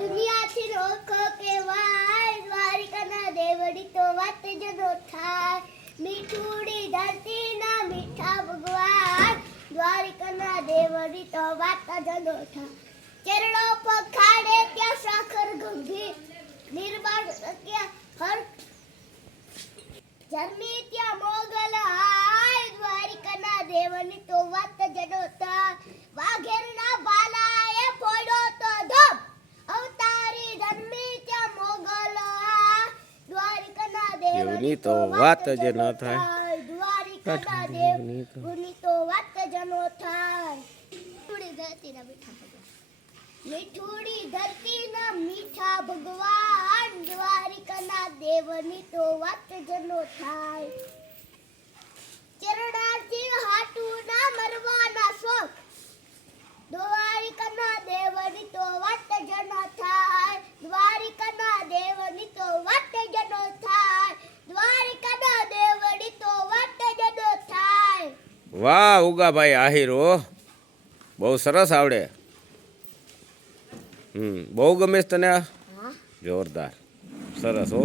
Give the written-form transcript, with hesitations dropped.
દુનિયાથી રોકો કેવાય દ્વારિકાના દેવડી તો વાત જનો થાય મીઠુડી ધરતીના મીઠા ભગવાન દ્વારિકાના દેવડી તો વાત જનો થાય ચરણો પખાડે ત્યાં સાખર ગંભીર નિર્માણ સત્યા હર જન્મી ત્યાં મોગલ હાય દ્વારિકાના દેવની તો વાત જનો થાય વાઘેરના બાલાએ ફોડ્યો તો ધમ અવતારી જન્મી ત્યાં મોગલ દ્વારિકાના દેવની તો વાત જ ન થાય દ્વારિકાના દેવની તો વાત જ ન થાય મીઠુડી ધરતીના મીઠા ભગવાન દ્વારિકાના દેવની તો વાત જ ન થાય ચરણાર્થી હાટું ના મરવાના શોખ દ્વારિકાના દેવની તો વાત જ ન થાય દ્વારિકાના દેવની તો વાત જ ન થાય દ્વારિકાના દેવની તો વાત જ ન થાય વાહ ઉગાભાઈ આહિરો બહુ સરસ આવડે બહુ ગમે છે તને આ? જોરદાર સરસ હો